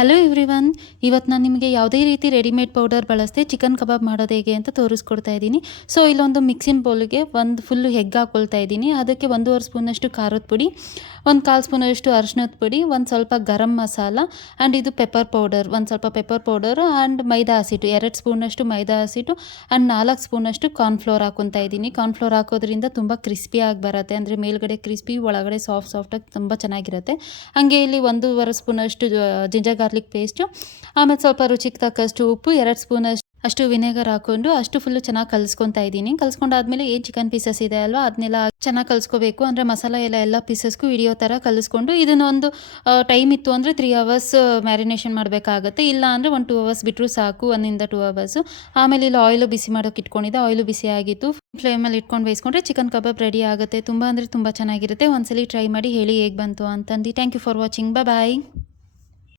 Hello everyone. ಇವತ್ತು ನಾನು ನಿಮಗೆ ಯಾವುದೇ ರೀತಿ ರೆಡಿಮೇಡ್ ಪೌಡರ್ ಬಳಸದೆ ಚಿಕನ್ ಕಬಾಬ್ ಮಾಡೋದು ಹೇಗೆ ಅಂತ ತೋರಿಸ್ಕೊಡ್ತಾ ಇದ್ದೀನಿ. ಸೊ ಇಲ್ಲೊಂದು ಮಿಕ್ಸಿಂಗ್ ಬೌಲ್ಗೆ ಒಂದು ಫುಲ್ಲು ಎಗ್ ಹಾಕ್ಕೊಳ್ತಾ ಇದ್ದೀನಿ. ಅದಕ್ಕೆ 1.5 ಸ್ಪೂನಷ್ಟು ಖಾರದ ಪುಡಿ, 1/4 ಸ್ಪೂನಷ್ಟು ಅರಿಶಿನದ ಪುಡಿ, ಒಂದು ಸ್ವಲ್ಪ ಗರಂ ಮಸಾಲ ಆ್ಯಂಡ್ ಇದು ಪೆಪ್ಪರ್ ಪೌಡರ್, ಒಂದು ಸ್ವಲ್ಪ ಪೆಪ್ಪರ್ ಪೌಡರು ಆ್ಯಂಡ್ ಮೈದಾ ಹಸಿಟ್ಟು 2 ಸ್ಪೂನಷ್ಟು ಮೈದಾ ಹಸಿಟ್ಟು ಆ್ಯಂಡ್ 4 ಸ್ಪೂನಷ್ಟು ಕಾರ್ನ್ಫ್ಲೋರ್ ಹಾಕ್ಕೊತಾ ಇದ್ದೀನಿ. ಕಾರ್ನ್ಫ್ಲೋರ್ ಹಾಕೋದ್ರಿಂದ ತುಂಬ ಕ್ರಿಸ್ಪಿಯಾಗಿ ಬರುತ್ತೆ, ಅಂದರೆ ಮೇಲ್ಗಡೆ ಕ್ರಿಸ್ಪಿ ಒಳಗಡೆ ಸಾಫ್ಟಾಗಿ ತುಂಬ ಚೆನ್ನಾಗಿರುತ್ತೆ. ಹಾಗೆ ಇಲ್ಲಿ 1.5 ಸ್ಪೂನಷ್ಟು ಜಿಂಜರ್ ಗಾರ್ಲಿಕ್ ಪೇಸ್ಟು, ಆಮೇಲೆ ಸ್ವಲ್ಪ ರುಚಿಗೆ ತಕ್ಕಷ್ಟು ಉಪ್ಪು, 2 ಸ್ಪೂನ್ ಅಷ್ಟು ವಿನೆಗರ್ ಹಾಕ್ಕೊಂಡು ಅಷ್ಟು ಫುಲ್ಲು ಚೆನ್ನಾಗಿ ಕಲಿಸ್ಕೊತಾ ಇದ್ದೀನಿ. ಕಲಿಸ್ಕೊಂಡಾದ್ಮೇಲೆ ಏನು ಚಿಕನ್ ಪೀಸಸ್ ಇದೆ ಅಲ್ವಾ, ಅದನ್ನೆಲ್ಲ ಚೆನ್ನಾಗಿ ಕಲಿಸ್ಕೋಬೇಕು. ಅಂದರೆ ಮಸಾಲ ಎಲ್ಲ ಪೀಸಸ್ಗೂ ಹಿಡಿಯೋ ಥರ ಕಲಿಸ್ಕೊಂಡು ಇದನ್ನೊಂದು ಟೈಮ್ ಇತ್ತು ಅಂದರೆ 3 ಅವರ್ಸ್ ಮ್ಯಾರಿನೇಷನ್ ಮಾಡಬೇಕಾಗತ್ತೆ. ಇಲ್ಲ ಅಂದರೆ 1-2 ಅವರ್ಸ್ ಬಿಟ್ಟರು ಸಾಕು, 1-2 ಅವರ್ಸು. ಆಮೇಲೆ ಇಲ್ಲಿ ಆಯಿಲು ಬಿಸಿ ಮಾಡೋಕೆ ಇಟ್ಕೊಂಡಿದ್ದೆ. ಆಯಿಲು ಬಿಸಿ ಆಗಿತ್ತು, ಫ್ಲೇಮಲ್ಲಿ ಇಟ್ಕೊಂಡು ಬೇಯಿಸ್ಕೊಂಡ್ರೆ ಚಿಕನ್ ಕಬಾಬ್ ರೆಡಿ ಆಗುತ್ತೆ. ತುಂಬ ಅಂದರೆ ತುಂಬ ಚೆನ್ನಾಗಿರುತ್ತೆ. ಒಂದ್ಸಲಿ ಟ್ರೈ ಮಾಡಿ ಹೇಳಿ ಹೇಗೆ ಬಂತು ಅಂತಂದು. Thank you for watching. Bye.